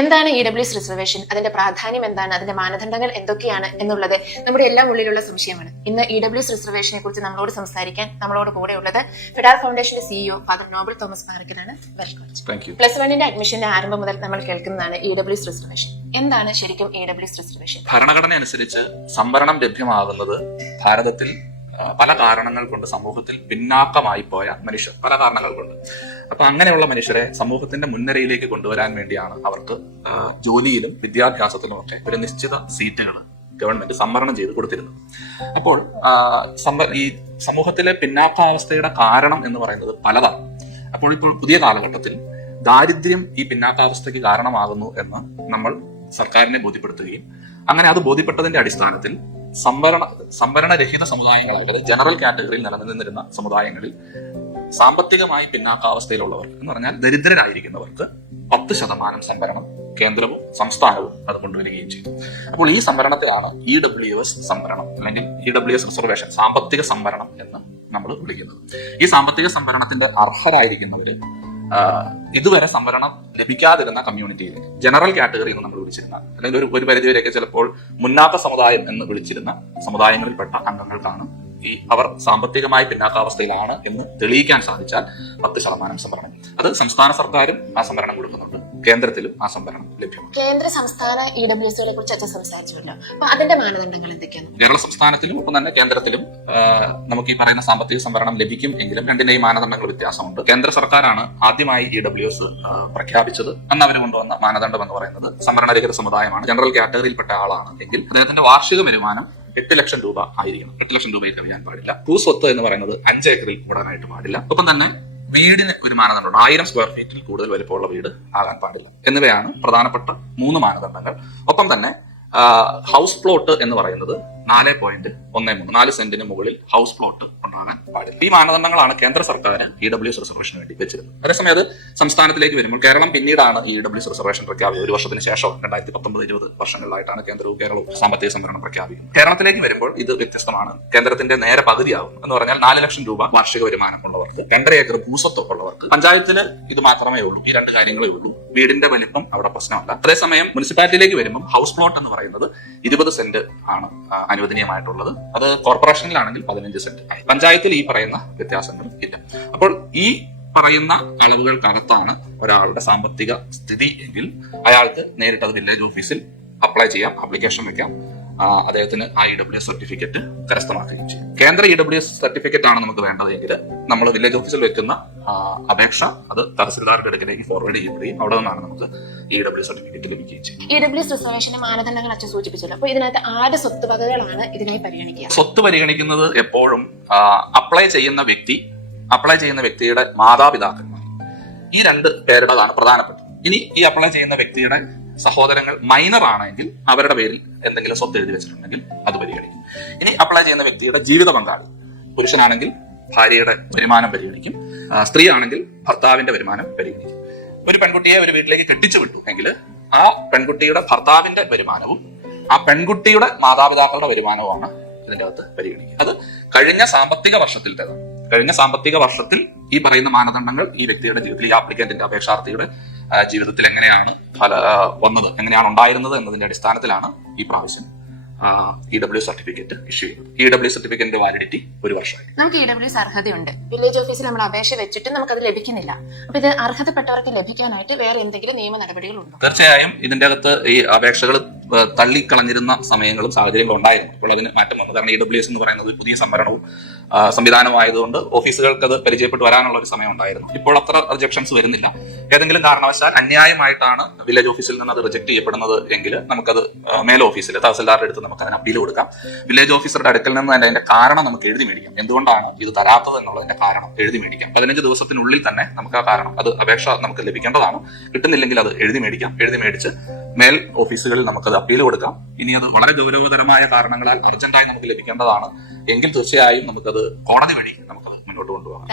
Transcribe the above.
എന്താണ് E W S reservation അതിന്റെ പ്രാധാന്യം എന്താണ്? അതിന്റെ മാനദണ്ഡങ്ങൾ എന്തൊക്കെയാണ് എന്നുള്ളത് നമ്മുടെ എല്ലാം ഉള്ളിലുള്ള സംശയമാണ്. ഇന്ന് ഇ ഡബ്ല്യു എസ് റിസർവേഷനെ കുറിച്ച് നമ്മളോട് സംസാരിക്കാൻ നമ്മളോട് കൂടെ ഉള്ളത് ഫെഡാർ ഫൗണ്ടേഷന്റെ സിഇഒ ഫാദർ നോബൽ തോമസ് മാർക്കിനാണ് വെൽക്കം. പ്ലസ് വണ്ണിന്റെ അഡ്മിഷന്റെ ആരംഭം മുതൽ നമ്മൾ കേൾക്കുന്നതാണ് ഇ ഡബ്ല്യു എസ് റിസർവേഷൻ എന്താണ് ശരിക്കും ഇ ഡബ്ല്യു എസ് റിസർവേഷൻ ഭരണഘടന അനുസരിച്ച് സംവരണം ലഭ്യമാകുന്നത് ഭാരതത്തിൽ പല കാരണങ്ങൾ കൊണ്ട് സമൂഹത്തിൽ പിന്നാക്കമായി പോയ മനുഷ്യർ പല കാരണങ്ങൾ കൊണ്ട്. അപ്പൊ അങ്ങനെയുള്ള മനുഷ്യരെ സമൂഹത്തിന്റെ മുൻനിരയിലേക്ക് കൊണ്ടുവരാൻ വേണ്ടിയാണ് അവർക്ക് ജോലിയിലും വിദ്യാഭ്യാസത്തിലും ഒക്കെ ഒരു നിശ്ചിത സീറ്റുകൾ ഗവൺമെന്റ് സംവരണം ചെയ്ത് കൊടുത്തിരുന്നത്. അപ്പോൾ ഈ സമൂഹത്തിലെ പിന്നാക്കാവസ്ഥയുടെ കാരണം എന്ന് പറയുന്നത് പലതാണ്. അപ്പോൾ ഇപ്പോൾ പുതിയ കാലഘട്ടത്തിൽ ദാരിദ്ര്യം ഈ പിന്നാക്കാവസ്ഥയ്ക്ക് കാരണമാകുന്നു എന്ന് നമ്മൾ സർക്കാരിനെ ബോധ്യപ്പെടുത്തുകയും അങ്ങനെ അത് ബോധ്യപ്പെട്ടതിന്റെ അടിസ്ഥാനത്തിൽ സംവരണ സംവരണരഹിത സമുദായങ്ങളായി അതായത് ജനറൽ കാറ്റഗറിയിൽ നിലനിന്നിരുന്ന സമുദായങ്ങളിൽ സാമ്പത്തികമായി പിന്നാക്കാവസ്ഥയിലുള്ളവർ എന്ന് പറഞ്ഞാൽ ദരിദ്രരായിരിക്കുന്നവർക്ക് പത്ത് ശതമാനം സംവരണം കേന്ദ്രവും സംസ്ഥാനവും അത് കൊണ്ടുവരികയും ചെയ്തു. അപ്പോൾ ഈ സംവരണത്തെയാണ് ഇ ഡബ്ല്യു എസ് സംവരണം അല്ലെങ്കിൽ ഇ ഡബ്ല്യു എസ് റിസർവേഷൻ സാമ്പത്തിക സംവരണം എന്ന് നമ്മൾ വിളിക്കുന്നത്. ഈ സാമ്പത്തിക സംവരണത്തിന്റെ അർഹരായിരിക്കുന്നവര് ഇതുവരെ സംവരണം ലഭിക്കാതിരുന്ന കമ്മ്യൂണിറ്റിയിൽ ജനറൽ കാറ്റഗറി എന്ന് നമ്മൾ വിളിച്ചിരുന്ന അല്ലെങ്കിൽ ഒരു ഒരു പരിധിവരെയൊക്കെ ചിലപ്പോൾ മുന്നാക്ക സമുദായം എന്ന് വിളിച്ചിരുന്ന സമുദായങ്ങളിൽപ്പെട്ട അംഗങ്ങൾക്കാണ് ഈ അവർ സാമ്പത്തികമായി പിന്നാക്കാവസ്ഥയിലാണ് എന്ന് തെളിയിക്കാൻ സാധിച്ചാൽ പത്ത് ശതമാനം സംവരണം. അത് സംസ്ഥാന സർക്കാരും ആ സംവരണം കൊടുക്കുന്നുണ്ട്. കേന്ദ്രത്തിലും ആ സംവരണം ലഭ്യമാണ്. കേന്ദ്ര സംസ്ഥാന ഇ ഡബ്ല്യു എസ് കുറിച്ച് അച്ഛൻ അപ്പൊ അതിന്റെ മാനദണ്ഡങ്ങൾ എന്തൊക്കെയാണ്? കേരള സംസ്ഥാനത്തിലും ഒപ്പം തന്നെ കേന്ദ്രത്തിലും നമുക്ക് ഈ പറയുന്ന സാമ്പത്തിക സംവരണം ലഭിക്കും എങ്കിലും രണ്ടിന്റെയും മാനദണ്ഡങ്ങൾ വ്യത്യാസമുണ്ട്. കേന്ദ്ര സർക്കാരാണ് ആദ്യമായി ഇ ഡബ്ല്യു എസ് പ്രഖ്യാപിച്ചത്. അന്ന് അവർ കൊണ്ടുവന്ന മാനദണ്ഡം എന്ന് പറയുന്നത് സംവരണരഹിത സമുദായമാണ്. ജനറൽ കാറ്റഗറിയിൽപ്പെട്ട ആളാണ് എങ്കിൽ അദ്ദേഹത്തിന്റെ വാർഷിക വരുമാനം എട്ട് ലക്ഷം രൂപ ആയിരിക്കണം. എട്ട് ലക്ഷം രൂപയിൽ കവിയാൻ പാടില്ല. ഭൂസ്വത്ത് എന്ന് പറയുന്നത് അഞ്ച് ഏക്കറിൽ കൂടാനായിട്ട് പാടില്ല. ഒപ്പം തന്നെ വീടിന് ഒരു മാനദണ്ഡമുണ്ട്. ആയിരം സ്ക്വയർ ഫീറ്റിൽ കൂടുതൽ വലിപ്പമുള്ള വീട് ആകാൻ പാടില്ല. എന്നിവയാണ് പ്രധാനപ്പെട്ട മൂന്ന് മാനദണ്ഡങ്ങൾ. ഒപ്പം തന്നെ ഹൗസ് പ്ലോട്ട് എന്ന് പറയുന്നത് നാല് പോയിന്റ് ഒന്ന് മൂന്ന് നാല് സെന്റിന് മുകളിൽ ഹൗസ് പ്ലോട്ട് ഉണ്ടാകാൻ പാടില്ല ഈ മാനദണ്ഡങ്ങളാണ് കേന്ദ്ര സർക്കാർ ഇ ഡബ്ല്യു എസ് റിസർവേഷന് വേണ്ടി വെച്ചിരുന്നത്. അതേസമയം അത് സംസ്ഥാനത്തിലേക്ക് വരുമ്പോൾ കേരളം പിന്നീടാണ് ഇ ഡബ്ല്യു എസ് റിസർവേഷൻ പ്രഖ്യാപിച്ചത്. ഒരു വർഷത്തിന് ശേഷം രണ്ടായിരത്തി പത്തൊമ്പത് ഇരുപത് വർഷങ്ങളിലായിട്ടാണ് കേന്ദ്രവും കേരളവും സാമ്പത്തിക സംവരണം പ്രഖ്യാപിക്കുന്നത്. കേരളത്തിലേക്ക് വരുമ്പോൾ ഇത് വ്യത്യസ്തമാണ്. കേന്ദ്രത്തിന്റെ നേരെ പകുതിയാകും എന്ന് പറഞ്ഞാൽ നാല് ലക്ഷം രൂപ വാർഷിക വരുമാനമുള്ളവർക്ക് രണ്ടര ഏക്കർ ഭൂസ്വത്വം ഉള്ളവർക്ക്. പഞ്ചായത്തിന് ഇത് മാത്രമേ ഉള്ളൂ. ഈ രണ്ട് കാര്യങ്ങളേ ഉള്ളൂ. വീടിന്റെ വലിപ്പം അവിടെ പ്രശ്നമല്ല അതേസമയം മുനിസിപ്പാലിറ്റിയിലേക്ക് വരുമ്പോൾ ഹൗസ് പ്ലോട്ട് എന്ന് പറയുന്നത് ഇരുപത് സെന്റ് ആണ് അനുവദനീയമായിട്ടുള്ളത്. അത് കോർപ്പറേഷനിലാണെങ്കിൽ പതിനഞ്ച് സെന്റ് പഞ്ചായത്തിൽ ഈ പറയുന്ന വ്യത്യാസങ്ങൾ ഇല്ല. അപ്പോൾ ഈ പറയുന്ന അളവുകൾക്കകത്താണ് ഒരാളുടെ സാമ്പത്തിക സ്ഥിതി എങ്കിൽ അയാൾക്ക് നേരിട്ട് അത് വില്ലേജ് ഓഫീസിൽ അപ്ലൈ ചെയ്യാം അപ്ലിക്കേഷൻ വെക്കാം. അദ്ദേഹത്തിന് ആ ഇ ഡബ്ല്യു എസ് സർട്ടിഫിക്കറ്റ് കരസ്ഥമാക്കുകയും ചെയ്യും കേന്ദ്ര ഇ ഡബ്ല്യു എസ് സർട്ടിഫിക്കറ്റ് ആണ് നമുക്ക് വേണ്ടതെങ്കിൽ നമ്മൾ വില്ലേജ് ഓഫീസിൽ വെക്കുന്ന അപേക്ഷ അത് തഹസിൽദാരുടെ അടുക്കിലേക്ക് ഫോർവേഡ് ചെയ്യപ്പെടുകയും അവിടെ നിന്നാണ് നമുക്ക് ഇ ഡബ്ല്യു സർട്ടിഫിക്കറ്റ് ലഭിക്കുകയും ചെയ്യും ഇ ഡബ്ല്യു എസ് റിസർവേഷന്റെ മാനദണ്ഡങ്ങൾ അച്ഛൻ സൂചിപ്പിച്ചല്ലോ. അപ്പൊ ഇതിനകത്ത് ആരുടെ സ്വത്ത് വകകളാണ് ഇതിനായി പരിഗണിക്കുക. സ്വത്ത് പരിഗണിക്കുന്നത് എപ്പോഴും അപ്ലൈ ചെയ്യുന്ന വ്യക്തി അപ്ലൈ ചെയ്യുന്ന വ്യക്തിയുടെ മാതാപിതാക്കന്മാർ. ഈ രണ്ട് പേരുടേതാണ് പ്രധാനപ്പെട്ടത്. ഇനി ഈ അപ്ലൈ ചെയ്യുന്ന വ്യക്തിയുടെ സഹോദരങ്ങൾ മൈനർ ആണെങ്കിൽ അവരുടെ പേരിൽ എന്തെങ്കിലും സ്വത്ത് എഴുതി വെച്ചിട്ടുണ്ടെങ്കിൽ അത് പരിഗണിക്കും. ഇനി അപ്ലൈ ചെയ്യുന്ന വ്യക്തിയുടെ ജീവിത പങ്കാളി. പുരുഷനാണെങ്കിൽ ഭാര്യയുടെ വരുമാനം പരിഗണിക്കും. സ്ത്രീ ആണെങ്കിൽ ഭർത്താവിന്റെ വരുമാനം പരിഗണിക്കും. ഒരു പെൺകുട്ടിയെ ഒരു വീട്ടിലേക്ക് കെട്ടിച്ചു വിട്ടു എങ്കിൽ ആ പെൺകുട്ടിയുടെ ഭർത്താവിന്റെ വരുമാനവും ആ പെൺകുട്ടിയുടെ മാതാപിതാക്കളുടെ വരുമാനവുമാണ് ഇതിന്റെ അകത്ത് പരിഗണിക്കുക. അത് കഴിഞ്ഞ സാമ്പത്തിക വർഷത്തിലത്തേതാണ് കഴിഞ്ഞ സാമ്പത്തിക വർഷത്തിൽ ഈ പറയുന്ന മാനദണ്ഡങ്ങൾ ഈ വ്യക്തിയുടെ ജീവിതത്തിൽ ഈ ആപ്ലിക്കന്റിന്റെ അപേക്ഷാർത്ഥിയുടെ ജീവിതത്തിൽ എങ്ങനെയാണ് ഫല വന്നത് എങ്ങനെയാണ് ഉണ്ടായിരുന്നത് എന്നതിന്റെ അടിസ്ഥാനത്തിലാണ് ഈ പ്രാവശ്യം ഇ ഡബ്ല്യു സർട്ടിഫിക്കറ്റ് ഇഷ്യൂ ചെയ്യുന്നത് ഇ ഡബ്ല്യു സർട്ടിഫിക്കറ്റിന്റെ വാലിഡിറ്റി ഒരു വർഷമായി നമുക്ക് ഇ ഡബ്ല്യു എസ് അർഹതയുണ്ട് വില്ലേജ് ഓഫീസിൽ നമ്മൾ അപേക്ഷ വെച്ചിട്ട് നമുക്ക് അത് ലഭിക്കുന്നില്ല. അപ്പൊ ഇത് അർഹതപ്പെട്ടവർക്ക് ലഭിക്കാനായിട്ട് വേറെ എന്തെങ്കിലും നിയമ നടപടികളുണ്ടോ? തീർച്ചയായും ഇതിന്റെ അകത്ത് ഈ അപേക്ഷകൾ തള്ളിക്കളഞ്ഞിരുന്ന സമയങ്ങളും സാഹചര്യങ്ങളും ഉണ്ടായിരുന്നു. അപ്പോൾ അതിന് മാറ്റം വന്നു. കാരണം ഇ ഡബ്ല്യു എസ് എന്ന് പറയുന്നത് പുതിയ സംവരണവും സംവിധാനമായതുകൊണ്ട് ഓഫീസുകൾക്ക് അത് പരിചയപ്പെട്ട് വരാനുള്ള ഒരു സമയം ഉണ്ടായിരുന്നു ഇപ്പോൾ അത്ര റിജക്ഷൻസ് വരുന്നില്ല. ഏതെങ്കിലും കാരണവശാൽ അന്യായമായിട്ടാണ് വില്ലേജ് ഓഫീസിൽ നിന്ന് അത് റിജക്ട് ചെയ്യപ്പെടുന്നത് എങ്കിൽ നമുക്കത് മേൽ ഓഫീസിൽ തഹസിൽദാരുടെ അടുത്ത് നമുക്ക് അതിന് അപ്പീൽ കൊടുക്കാം. വില്ലേജ് ഓഫീസറുടെ അടുക്കൽ നിന്ന് തന്നെ അതിന്റെ കാരണം നമുക്ക് എഴുതി മേടിക്കാം. എന്തുകൊണ്ടാണ് ഇത് തരാത്തത് എന്നുള്ളതിന്റെ കാരണം എഴുതി മേടിക്കാം. പതിനഞ്ച് ദിവസത്തിനുള്ളിൽ തന്നെ നമുക്ക് ആ കാരണം അത് അപേക്ഷ നമുക്ക് ലഭിക്കേണ്ടതാണ്. കിട്ടുന്നില്ലെങ്കിൽ അത് എഴുതി മേടിക്കാം. എഴുതി മേടിച്ച് മേൽ ഓഫീസുകളിൽ നമുക്കത് അപ്പീൽ കൊടുക്കാം. ഇനി അത് വളരെ ഗൗരവതരമായ കാരണങ്ങളാൽ അർജന്റായി നമുക്ക് ലഭിക്കേണ്ടതാണ്. എങ്കിൽ തീർച്ചയായും നമുക്കത് കോടതി വഴി നമുക്ക് മുന്നോട്ട് കൊണ്ടുപോകാം.